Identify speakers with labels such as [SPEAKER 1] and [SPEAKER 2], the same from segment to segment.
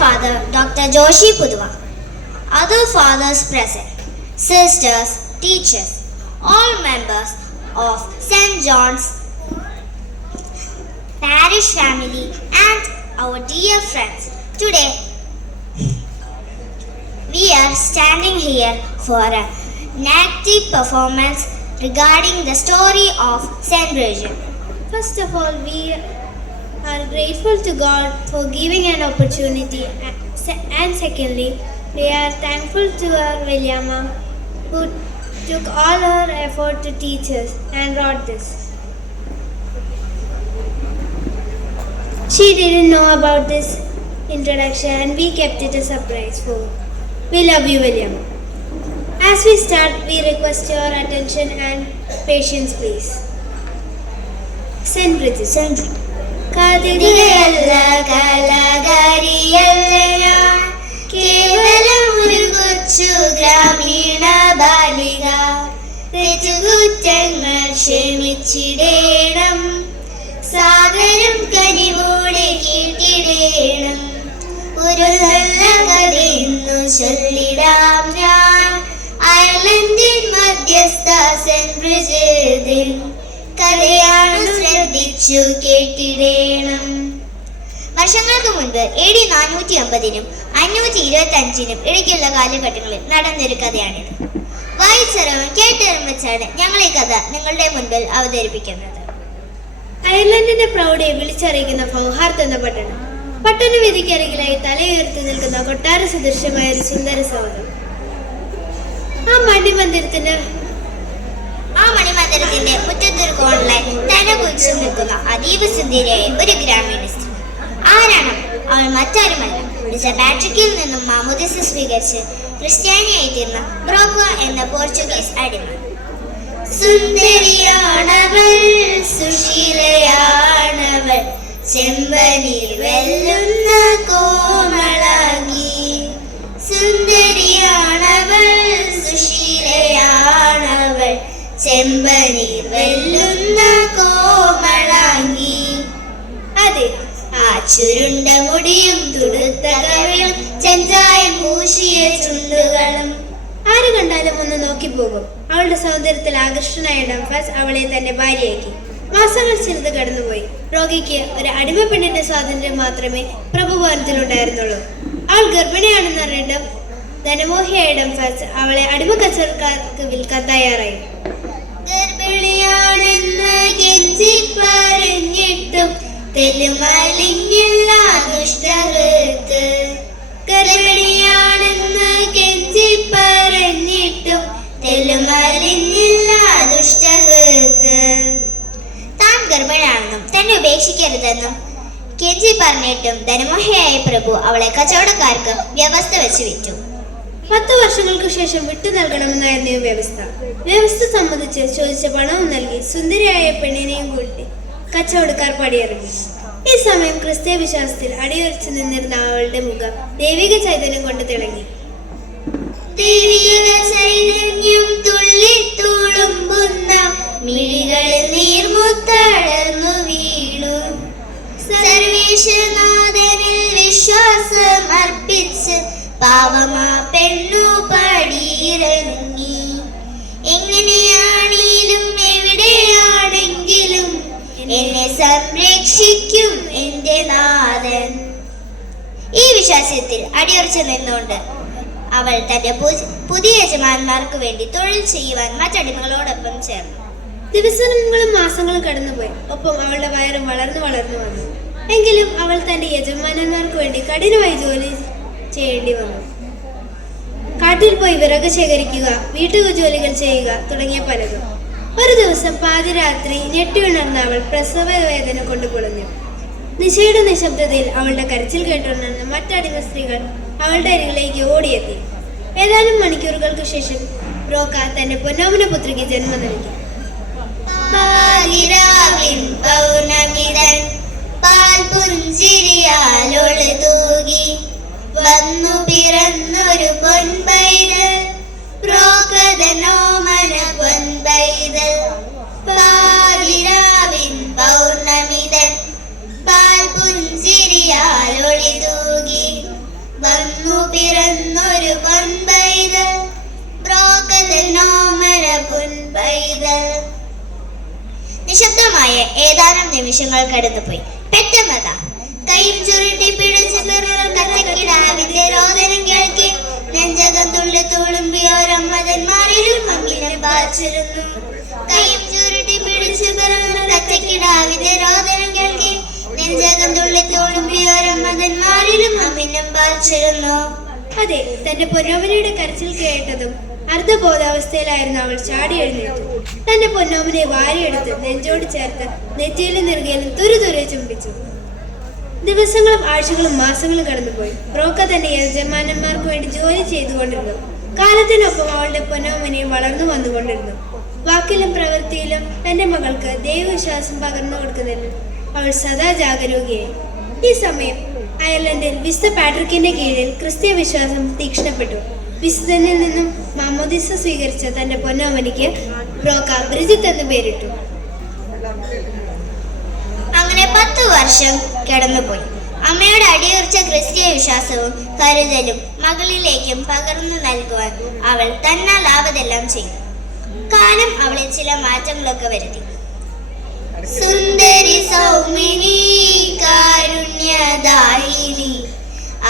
[SPEAKER 1] Father Dr. Joshi Pudwa, other fathers present, sisters, teachers, all members of St. John's parish family and our dear friends. Today we are standing here for a active performance regarding the story of St. Bridget.
[SPEAKER 2] First of all, we are grateful to God for giving an opportunity, and secondly, we are thankful to our Vilyama who took all her effort to teach us and wrote this. She didn't know about this introduction and we kept it a surprise for her. We love you, William. As we start, we request your attention and patience, please. St. Bridget.
[SPEAKER 1] St.
[SPEAKER 2] കതിരയല്ല
[SPEAKER 1] കലകരിയല്ല കേവലം ഒരു കൊച്ചു ഗ്രാമീണ ബാലിക. തെറ്റുകുറ്റങ്ങൾ ക്ഷമിച്ചിടേണം. സാഗരം കനിവോടെ കേട്ടിടേണം. ഒരു നല്ല കഥയെന്നു ചൊല്ലിടാം ഞാൻ. അയർലൻഡിൻ മധ്യസ്ഥ സെന്റ് ബ്രിജേതിൽ കഥയാണ് ശ്രദ്ധിച്ചു കേട്ടിടേണം. വർഷങ്ങൾക്ക് മുൻപ് എ ഡി നാനൂറ്റി അമ്പതിനും അഞ്ഞൂറ്റി ഇരുപത്തി അഞ്ചിനും ഇടയ്ക്കുള്ള കാലഘട്ടങ്ങളിൽ നടന്നൊരു കഥയാണിത്. വായിച്ചറിവും കേട്ടറിവും വെച്ചാണ് ഞങ്ങൾ ഈ കഥ നിങ്ങളുടെ മുൻപിൽ അവതരിപ്പിക്കുന്നത്.
[SPEAKER 2] അയർലൻഡിന്റെ പ്രൗഢയെ വിളിച്ചറിയിക്കുന്ന ഫൗഹാർത്ത് എന്ന പട്ടണം. പട്ടണവേദിക്കരികിലായി തലയുയർത്തി നിൽക്കുന്ന കൊട്ടാര സദൃശ്യമായ ഒരു സുന്ദര സൗധം. ആ മണിമന്ദിരത്തിന്
[SPEAKER 1] ആ മണിമന്ദിരത്തിന്റെ മുറ്റത്തൊരു കോണിലായി തല കുറിച്ചു നിൽക്കുന്ന അതീവ സുന്ദരിയായ ഒരു ഗ്രാമീണ സ്ത്രീ ആരാണ് അവൾ മറ്റാരുമല്ല. വിളിച്ച പാട്രിക്കിൽ നിന്നും മാമുദിസ സ്വീകരിച്ച് ക്രിസ്ത്യാനിയായി തീർന്ന ബ്രോക്ക എന്ന പോർച്ചുഗീസ് അടിമ. സുന്ദരിയാണവൾ സുശീലയാണവൾ ചെമ്പനിൽ വെല്ലുന്ന കോമളാകി. സുന്ദരിയാണവൾ സുശീലയാണവൾ ചെമ്പനിൽ വെല്ലുന്ന കോമളാങ്കി
[SPEAKER 2] അതെ
[SPEAKER 1] ആ ചുരുണ്ട മുടിയും തുടുത്ത കവിളും ചെഞ്ചായം പൂശിയ ചുണ്ടുകളും.
[SPEAKER 2] ആര് കണ്ടാലും ഒന്ന് നോക്കി പോകും. അവളുടെ സൗന്ദര്യത്തിൽ ആകർഷണനായ ഡംഫാസ് അവളെ തന്റെ ഭാര്യയാക്കി. മാസങ്ങൾ ചിലത് കടന്നുപോയി. രോഗിക്ക് ഒരു അടിമ പെണ്ണിന്റെ സ്വാതന്ത്ര്യം മാത്രമേ പ്രഭുഭവനത്തിലുണ്ടായിരുന്നുള്ളൂ അവൾ ഗർഭിണിയാണെന്ന് അറിഞ്ഞിട്ട് ധനമോഹിയായ ഡംഫാസ് അവളെ അടിമ കച്ചവടക്കാർക്ക് വിൽക്കാൻ തയ്യാറായി.
[SPEAKER 1] ഗർഭിണിയാണെന്ന് പറഞ്ഞിട്ടും ദുഷ്ടഹൃത്ത് ഗർഭിണിയാണെന്ന് കെഞ്ചി പറഞ്ഞിട്ടും തെലുമലിങ്ങില്ല ദുഷ്ടകൃത്ത് താൻ ഗർഭിണിയാണെന്നും തന്നെ ഉപേക്ഷിക്കരുതെന്നും കെഞ്ചി പറഞ്ഞിട്ടും ധനമോഹയായ പ്രഭു അവളെ കച്ചവടക്കാർക്ക് വ്യവസ്ഥ വെച്ച് വിറ്റു.
[SPEAKER 2] പത്ത് വർഷങ്ങൾക്ക് ശേഷം വിട്ടു നൽകണമെന്നായിരുന്നു വ്യവസ്ഥ. വ്യവസ്ഥ സംബന്ധിച്ച് ചോദിച്ച പണവും നൽകി സുന്ദരിയായ പെണ്ണിനെയും കൂട്ടി കച്ചവടക്കാർ പടിയിറങ്ങി. ഈ സമയം ക്രിസ്ത്യ വിശ്വാസത്തിൽ അടിയുറച്ചു നിന്നിരുന്ന അവളുടെ മുഖം ദൈവിക ചൈതന്യം കൊണ്ട് തിളങ്ങി.
[SPEAKER 1] ദൈവിക മിഴികളിൽ വീണു. വിശ്വാസം എങ്ങനെയാണെങ്കിലും എവിടെയാണെങ്കിലും എന്നെ സംരക്ഷിക്കും എന്റെ നാഥൻ. ഈ വിശ്വാസത്തിൽ അടിയുറച്ചു നിന്നുകൊണ്ട് അവൾ തന്റെ പുതിയ യജമാന്മാർക്ക് വേണ്ടി തൊഴിൽ ചെയ്യുവാൻ മറ്റടിമകളോടൊപ്പം ചേർന്നു.
[SPEAKER 2] ദിവസങ്ങളും മാസങ്ങളും കടന്നുപോയി. ഒപ്പം അവളുടെ വയറും വളർന്നു വളർന്നു വന്നു. എങ്കിലും അവൾ തന്റെ യജമാനന്മാർക്ക് വേണ്ടി കഠിനമായി ജോലി ചെയ്യേണ്ടി വന്നു. കാട്ടിൽ പോയി വിറക് ശേഖരിക്കുക വീട്ടുജോലികൾ ചെയ്യുക തുടങ്ങിയ പലതും ഒരു ദിവസം പാതിരാത്രി ഞെട്ടിയുണർന്ന അവൾ പ്രസവ വേദന കൊണ്ട് പൊളഞ്ഞു നിശയുടെ നിശബ്ദതയിൽ അവളുടെ കരച്ചിൽ കേട്ടുണർന്ന മറ്റടിമ സ്ത്രീകൾ അവളുടെ അരികിലേക്ക് ഓടിയെത്തി. ഏതാനും മണിക്കൂറുകൾക്ക് ശേഷം ബ്രോക്ക തന്റെ പൊന്നോമന പുത്രിക്ക് ജന്മം നൽകി.
[SPEAKER 1] തൂകി വന്നു പിറന്നൊരു പൊൻപൈതൽ വന്നു പിറന്നൊരു പൊൻപൈതൽ ബ്രോക്കതൽ നോമര പൊൻപൈതൽ. നിശബ്ദമായ ഏതാനും നിമിഷങ്ങൾ കടന്നുപോയി. പെട്ടെന്നതാ കൈയും ചുരുട്ടി പിടിച്ച് കച്ചക്കിടാവിന്റെ രോദനം കേൾക്കി. നെഞ്ചകം തുള്ളി തുളുമ്പിയോരമ്മതന്മാരിലും മങ്ങിനെ ബാധിച്ചിരുന്നു കൈയും ചുരുട്ടി പിടിച്ച് കച്ചക്കിടാവിന്റെ രോദനം കേൾക്കി. നെഞ്ചകം തുള്ളി തുളുമ്പി തുളുമ്പിയോരമ്മതന്മാരിലും അമിനം പാലിച്ചിരുന്നു
[SPEAKER 2] അതെ തന്റെ പൊന്നോമനയുടെ കരച്ചിൽ കേട്ടതും അർദ്ധബോധാവസ്ഥയിലായിരുന്ന അവൾ ചാടി എഴുന്നേറ്റു തന്റെ പൊന്നോമനെ വാരിയെടുത്ത് നെഞ്ചോട് ചേർത്ത് നെറ്റിയിലും നെറുകയിലും തുരു തുരെ ചുംബിച്ചു. ദിവസങ്ങളും ആഴ്ചകളും മാസങ്ങളും കടന്നുപോയി. റോക്ക തന്റെ യജമാനന്മാർക്ക് വേണ്ടി ജോലി ചെയ്തുകൊണ്ടിരുന്നു. കാലത്തിനൊപ്പം അവളുടെ പൊന്നോമനയും വളർന്നു വന്നുകൊണ്ടിരുന്നു. വാക്കിലും പ്രവൃത്തിയിലും തന്റെ മകൾക്ക് ദൈവവിശ്വാസം പകർന്നു കൊടുക്കുന്നില്ല അവൾ സദാ ജാഗരൂകയായി. ഈ സമയം അയർലൻഡിൽ വിശുദ്ധ പാട്രിക്കിന്റെ കീഴിൽ ക്രിസ്തീയ വിശ്വാസം തീക്ഷ്ണപ്പെട്ടു. വിശുദ്ധനിൽ നിന്നും മാമോദിസ സ്വീകരിച്ച തന്റെ പൊന്നോമനിക്ക് ബ്രോക്ക ബ്രിജിത്ത് എന്ന് പേരിട്ടു.
[SPEAKER 1] അങ്ങനെ പത്ത് വർഷം കിടന്നുപോയി. അമ്മയുടെ അടിയുറച്ച ക്രിസ്തീയ വിശ്വാസവും കരുതലും മകളിലേക്കും പകർന്നു നൽകുവാൻ അവൾ തന്നാൽ ആവതെല്ലാം ചെയ്തു. കാലം അവളിൽ ചില മാറ്റങ്ങളൊക്കെ വരുത്തി. സുന്ദരി സൗമിനി കാരുണ്യദായിനി.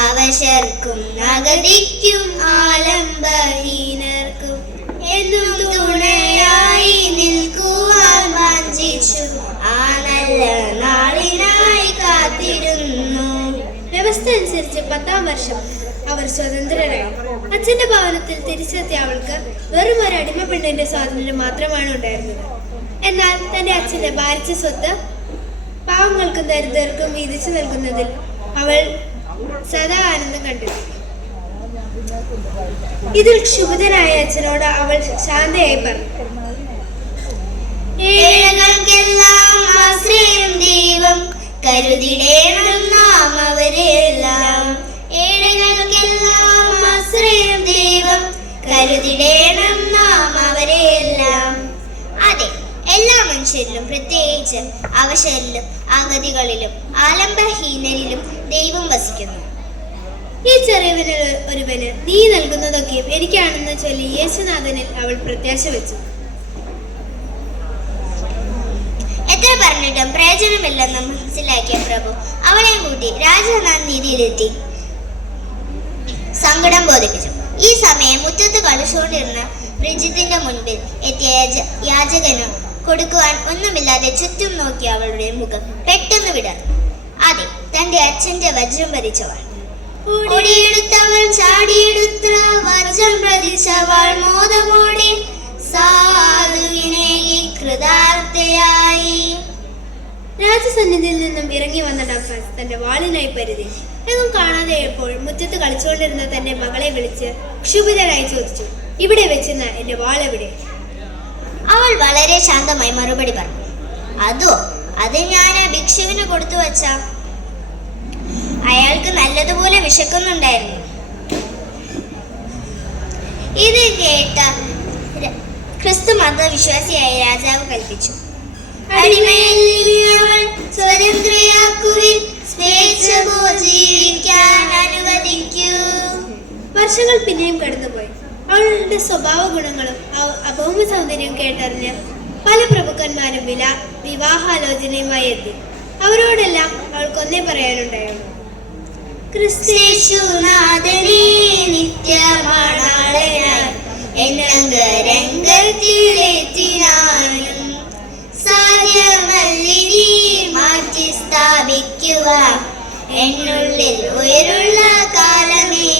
[SPEAKER 1] അവശർക്കും അഗതിക്കും ആലംബഹീനർക്കും എന്നും തുണയായി നിൽക്കുവാൻ വാഞ്ചിച്ചു. ആ നല്ല നാളിനായി കാത്തിരുന്നു.
[SPEAKER 2] വ്യവസ്ഥ അനുസരിച്ച് പത്താം വർഷം അവർ സ്വതന്ത്രരായി. അച്ഛന്റെ ഭവനത്തിൽ തിരിച്ചെത്തിയ അവൾക്ക് വെറും ഒരു അടിമ പെണ്ണിന്റെ സ്വാതന്ത്ര്യം മാത്രമാണ് ഉണ്ടായിരുന്നത്. എന്നാൽ തന്റെ അച്ഛന്റെ ഭാരിച്ച സ്വത്ത് പാവങ്ങൾക്കും ദരിദ്രർക്കും വീതിച്ചു നൽകുന്നതിൽ അവൾ സദാ ആനന്ദം കണ്ടു ഇതിൽ ക്ഷുഭിതനായ അച്ഛനോട് അവൾ ശാന്തയായി പറഞ്ഞു.
[SPEAKER 1] ആശ്രയം ഏഴകൾക്കെല്ലാം ആശ്രയം ദൈവം കരുതിടേണം മനുഷ്യരിലും പ്രത്യേകിച്ച് അവശരിലും അഗതികളിലും ആലംബഹീനരിലും ദൈവം വസിക്കുന്നു.
[SPEAKER 2] ഈ ചെറിയവന് ഒരുവന് നീ നൽകുന്നതൊക്കെയും എനിക്കാണെന്ന് ചൊല്ലി യേശുനാഥനിൽ അവൾ പ്രത്യാശ വെച്ചു.
[SPEAKER 1] എത്ര പറഞ്ഞിട്ടും പ്രയോജനമില്ലെന്ന് മനസ്സിലാക്കിയ പ്രഭു അവളെ കൂട്ടി രാജനാഥ് നീതിയിലെത്തി സങ്കടം ബോധിപ്പിച്ചു. ഈ സമയം മുറ്റത്ത് കളിച്ചുകൊണ്ടിരുന്ന ബ്രിജിത്തിന്റെ മുൻപിൽ എത്തിയ യാചകനും കൊടുക്കുവാൻ ഒന്നുമില്ലാതെ ചുറ്റും നോക്കി അവളുടെ മുഖം പെട്ടെന്ന് വിടർന്നു അതെ തന്റെ അച്ഛന്റെ വജ്രം ഭരിച്ചവൾ ഓടിയെടുത്തവൾ ചാടിയെടുത്ത വജ്രം പ്രതിച്ചവൾ മോദമോടെ സാധുവിനെ കൃതാർത്ഥയായി.
[SPEAKER 2] രാജസന്നിധിയിൽ നിന്നും ഇറങ്ങി വന്ന ഡഫാസ് തന്റെ വാളിനായി പരിധി. എങ്ങും കാണാതെയപ്പോൾ മുറ്റത്ത് കളിച്ചുകൊണ്ടിരുന്ന തന്റെ മകളെ വിളിച്ച് ക്ഷുഭിതരായി ചോദിച്ചു ഇവിടെ വെച്ചെന്ന എന്റെ വാൾ എവിടെ
[SPEAKER 1] അവൾ വളരെ ശാന്തമായി മറുപടി പറഞ്ഞു. അതോ അത് ഞാൻ ആ ഭിക്ഷുവിന് കൊടുത്തു വച്ച? അയാൾക്ക് നല്ലതുപോലെ വിശക്കുന്നുണ്ടായിരുന്നു. ഇത് കേട്ട ക്രിസ്തു മതവിശ്വാസിയായ രാജാവ് കൽപ്പിച്ചു.
[SPEAKER 2] വർഷങ്ങൾ പിന്നെയും കടന്നുപോയി. അവളുടെ സ്വഭാവ ഗുണങ്ങളും അഭൗമ സൗന്ദര്യവും കേട്ടറിഞ്ഞ് പല പ്രഭുക്കന്മാരും വില വിവാഹാലോചനയുമായി എത്തി. അവരോടെല്ലാം അവൾക്കൊന്നേ പറയാനുണ്ടായിരുന്നു
[SPEAKER 1] ക്രിസ്തേശുനാഥനെ എന്നുള്ളിൽ ഉയരുള്ള കാലമേതും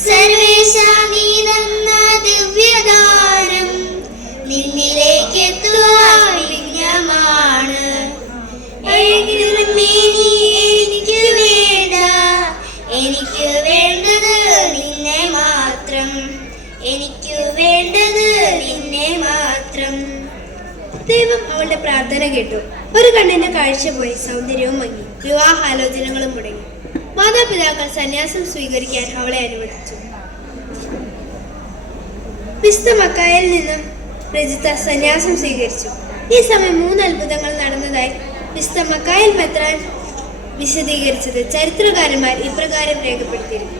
[SPEAKER 1] എനിക്ക് എനിക്ക് നിന്നെ മാത്രം. എനിക്ക് നിന്നെ മാത്രം.
[SPEAKER 2] ദൈവം അവളുടെ പ്രാർത്ഥന കേട്ടു. ഒരു കണ്ണിന്റെ കാഴ്ച പോയി സൗന്ദര്യവും മങ്ങി വിവാഹാലോചനകളും മുടങ്ങി. മാതാപിതാക്കൾ സന്യാസം സ്വീകരിക്കാൻ അവളെ അനുവദിച്ചു. വിസ്ത മക്കായിൽ നിന്നും രജിത സന്യാസം സ്വീകരിച്ചു. ഈ സമയം മൂന്ന് അത്ഭുതങ്ങൾ നടന്നതായി വിസ്ത മക്കായിൽ മെത്രാൻ വിശദീകരിച്ചത് ചരിത്രകാരന്മാർ ഇപ്രകാരം രേഖപ്പെടുത്തിയിരുന്നു.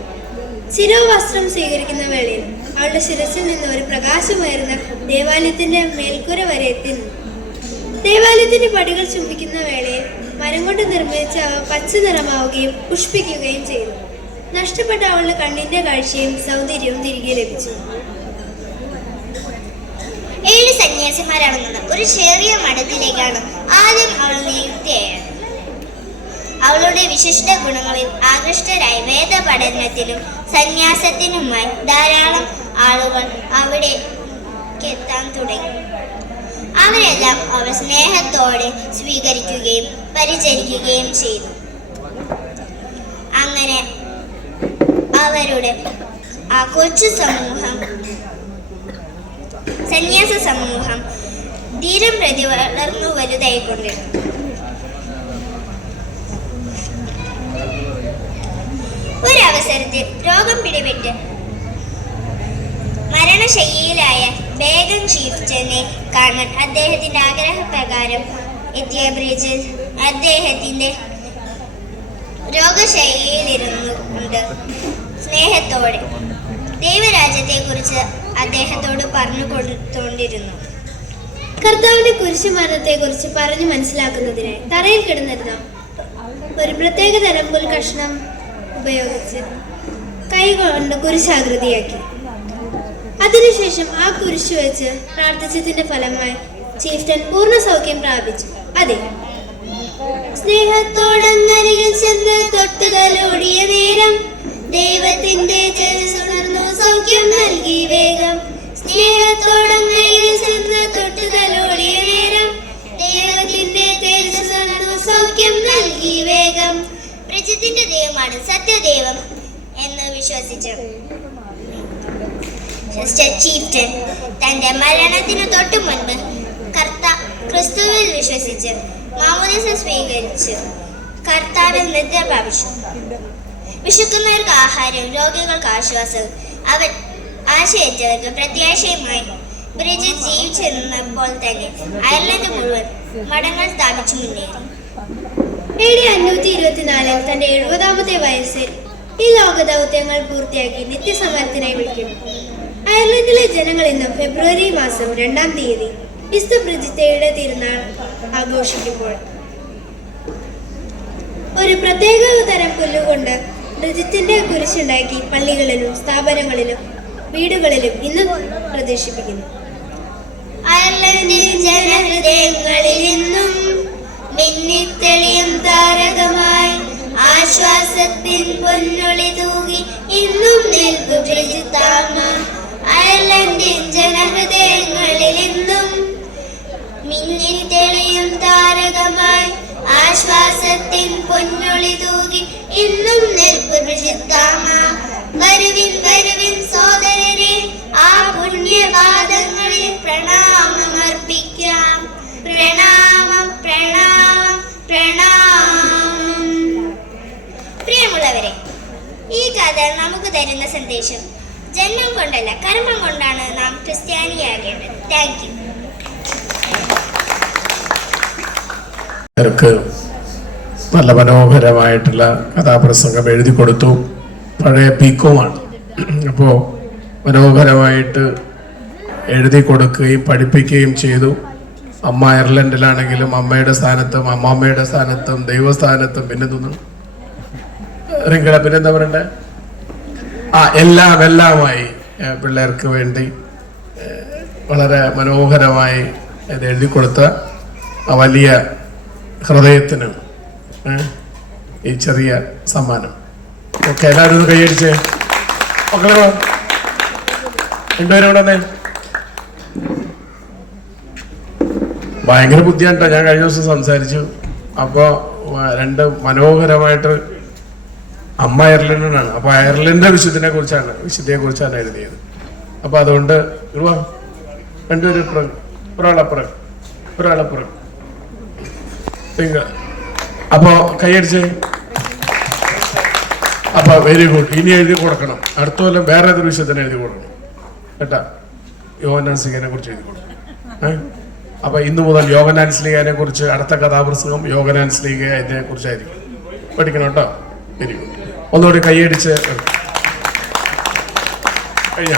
[SPEAKER 2] ശിരോവസ്ത്രം സ്വീകരിക്കുന്ന വേളയിൽ അവളുടെ ശിരസിൽ നിന്ന് ഒരു പ്രകാശമായിരുന്ന ദേവാലയത്തിന്റെ മേൽക്കൂര വരെ എത്തി ദേവാലയത്തിന്റെ പടികൾ ചുംബിക്കുന്ന വേളയിൽ മരം കൊണ്ട് നിർമ്മിച്ച പച്ച നിറമാവുകയും പുഷ്പിക്കുകയും ചെയ്തു. നഷ്ടപ്പെട്ട അവളുടെ കണ്ണിന്റെ കാഴ്ചയും സൗന്ദര്യവും തിരികെ ലഭിച്ചു.
[SPEAKER 1] ഏഴ് സന്യാസിമാരടങ്ങുന്ന ഒരു ചെറിയ മഠത്തിലേക്കാണ് ആദ്യം അവൾ നിയുക്തിയായത്. അവളുടെ വിശിഷ്ട ഗുണങ്ങളിൽ ആകൃഷ്ടരായി വേദ പഠനത്തിനും സന്യാസത്തിനുമായി ധാരാളം ആളുകൾ അവിടെ എത്താൻ തുടങ്ങി. അവരെല്ലാം അവർ സ്നേഹത്തോടെ സ്വീകരിക്കുകയും പരിചരിക്കുകയും ചെയ്തു. അങ്ങനെ അവരുടെ ആ കൊച്ചു സമൂഹം സന്യാസ സമൂഹം ധീരം പ്രതി വളർന്നു വലുതായിക്കൊണ്ടിരുന്നു. ഒരവസരത്തിൽ രോഗം പിടിപെട്ട് മരണശയ്യയിലായ ബേഗം ചീഫ്റ്റനെ കാണാൻ അദ്ദേഹത്തിന്റെ ആഗ്രഹപ്രകാരം എത്തിയ ബ്രിജിൽ അദ്ദേഹത്തിന്റെ രോഗശൈലിയിലിരുന്നു കൊണ്ട് സ്നേഹത്തോടെ. ദൈവരാജ്യത്തെക്കുറിച്ച് അദ്ദേഹത്തോട് പറഞ്ഞു കൊടുത്തോണ്ടിരുന്നു
[SPEAKER 2] കർത്താവിന്റെ കുരിശുമരണത്തെ കുറിച്ച് പറഞ്ഞു മനസ്സിലാക്കുന്നതിനായി തറയിൽ കിടന്നിരുന്ന ഒരു പ്രത്യേക തരം പുൽ കഷ്ണം ഉപയോഗിച്ച് കൈ കൊണ്ട് കുരിശാകൃതിയാക്കി. അതിനുശേഷം ആ കുരിശു വെച്ച് പ്രാർത്ഥിച്ചതിന്റെ ഫലമായി ചീഫ്റ്റൻ പൂർണ സൗഖ്യം പ്രാപിച്ചു. അതെ. സ്നേഹത്തോടങ്ങരികിൽ ചെന്ന് തൊട്ടുതലോടിയ നേരം ദൈവത്തിന്റെ ചെറുസുണർന്നു സൗഖ്യം നൽകി വേഗം. സ്നേഹത്തോടങ്ങരികിൽ ചെന്ന് തൊട്ടുതലോടിയ നേരം ദൈവത്തിന്റെ തേജസ്സുണർന്നു സൗഖ്യം നൽകി വേഗം.
[SPEAKER 1] പ്രജിത്തിന്റെ ദൈവമാണ് സത്യദൈവം എന്ന് വിശ്വസിച്ചു. സിസ്റ്റർ ചീഫ്റ്റൻ തന്റെ മരണത്തിനു തൊട്ടു മുൻപ് കർത്ത ക്രിസ്തുവിൽ വിശ്വസിച്ച് മാമോദിസ സ്വീകരിച്ചു കർത്താവിൽ നിദ്ര പ്രാപിച്ചു. വിശക്കുന്നവർക്ക് ആഹാരവും രോഗികൾക്ക് ആശ്വാസവും അവൻ ആശയറ്റവർക്ക് പ്രത്യാശയുമായി ബ്രിജിറ്റ് ജീവിച്ചിരുന്നപ്പോൾ തന്നെ അയർലൻഡ് മുഴുവൻ മഠങ്ങൾ സ്ഥാപിച്ചു മുന്നേറി
[SPEAKER 2] എ അഞ്ഞൂറ്റി ഇരുപത്തിനാലിൽ തന്റെ എഴുപതാമത്തെ വയസ്സിൽ ഈ ലോകദൗത്യങ്ങൾ പൂർത്തിയാക്കി നിത്യസമരത്തിനായി വിളിക്കുന്നു അയർലൻഡിലെ ജനങ്ങൾ ഇന്ന് ഫെബ്രുവരി മാസം രണ്ടാം തീയതി വിസ്തു ബ്രിജിത്തയുടെ തിരുനാൾ ആഘോഷിക്കുമ്പോൾ ഒരു പ്രത്യേക തരം പുല്ലുകൊണ്ട് ബ്രിജിത്തിന്റെ കുരിശുണ്ടാക്കി പള്ളികളിലും സ്ഥാപനങ്ങളിലും വീടുകളിലും ഇന്ന് പ്രദർശിപ്പിക്കുന്നു
[SPEAKER 1] അയർലൻഡിൽ ജനഹൃദയങ്ങളിൽ ഇന്നും മിന്നിത്തെളിയും താരകമായി ആശ്വാസത്തിൻ പൊന്നൊളി തൂകി ഇന്നും നിൽക്കും രജിതാമ അയർലൻഡിൻ ജനഹൃദയങ്ങളിൽ മിന്നിൽ മിന്നിത്തെളിയും താരകമായി ആശ്വാസത്തിൻ പൊന്നൊളി തൂകി ഇന്നും നിൽക്കും രജിതാമ വരുവിൻ വരുവിൻ ആ പുണ്യപാദങ്ങളിൽ പ്രണാമം അർപ്പിക്കാം. പ്രണാമം പ്രണാമം പ്രണാമം. പ്രിയമുള്ളവരെ ഈ കഥ നമുക്ക് തരുന്ന സന്ദേശം ജന്മം കൊണ്ടല്ല കർമ്മം കൊണ്ടാണ് നാം ക്രിസ്ത്യാനിയാകേണ്ടത്. താങ്ക് യു
[SPEAKER 3] നല്ല മനോഹരമായിട്ടുള്ള കഥാപ്രസംഗം എഴുതി കൊടുത്തു. പഴയ പീക്കോമാണ് അപ്പോൾ മനോഹരമായിട്ട് എഴുതി കൊടുക്കുകയും പഠിപ്പിക്കുകയും ചെയ്തു. അമ്മ അയർലൻഡിലാണെങ്കിലും അമ്മയുടെ സ്ഥാനത്തും അമ്മാമ്മയുടെ സ്ഥാനത്തും ദൈവസ്ഥാനത്തും പിന്നെ തോന്നുന്നു പിന്നെന്താ പറയണ്ടേ? ആ എല്ലാം എല്ലാമായി പിള്ളേർക്ക് വേണ്ടി വളരെ മനോഹരമായി ഇത് എഴുതി കൊടുത്ത ആ വലിയ ഹൃദയത്തിന് ഈ ചെറിയ സമ്മാനം. ഓക്കെ എല്ലാവരും കൈയടിച്ചേ. ഭയങ്കര ബുദ്ധിയാണ്. ഞാൻ കഴിഞ്ഞ ദിവസം സംസാരിച്ചു. അപ്പോ രണ്ട് മനോഹരമായിട്ട് അമ്മ അയർലൻഡിനാണ് അപ്പൊ അയർലൻഡിന്റെ വിശുദ്ധിനെ കുറിച്ചാണ് വിശുദ്ധിയെ കുറിച്ചാണ് എഴുതിയത്. അപ്പൊ അതുകൊണ്ട്. രണ്ടുപേരും ഇപ്പുറം ഒരാളപ്പുറം ഒരാളപ്പുറം. നിങ്ങൾ അപ്പോ കൈയടിച്ച് അപ്പൊ വെരി ഗുഡ് ഇനി എഴുതി കൊടുക്കണം. അടുത്ത കൊല്ലം വേറെ ഏതൊരു വിഷയത്തിന് എഴുതി കൊടുക്കണം. കേട്ടാ? യോഗനാൻസികനെ കുറിച്ച് എഴുതി കൊടുക്കണം. ഏഹ് അപ്പൊ ഇന്നു മുതൽ യോഗനാൻ ലീഗിനെ കുറിച്ച് അടുത്ത കഥാപ്രസംഗം യോഗനാൻ ലീഗ് അതിനെ കുറിച്ചായിരിക്കും. പഠിക്കണം കേട്ടോ? വെരി ഗുഡ് ഒന്നുകൂടി കൈയടിച്ച്. കഴിഞ്ഞ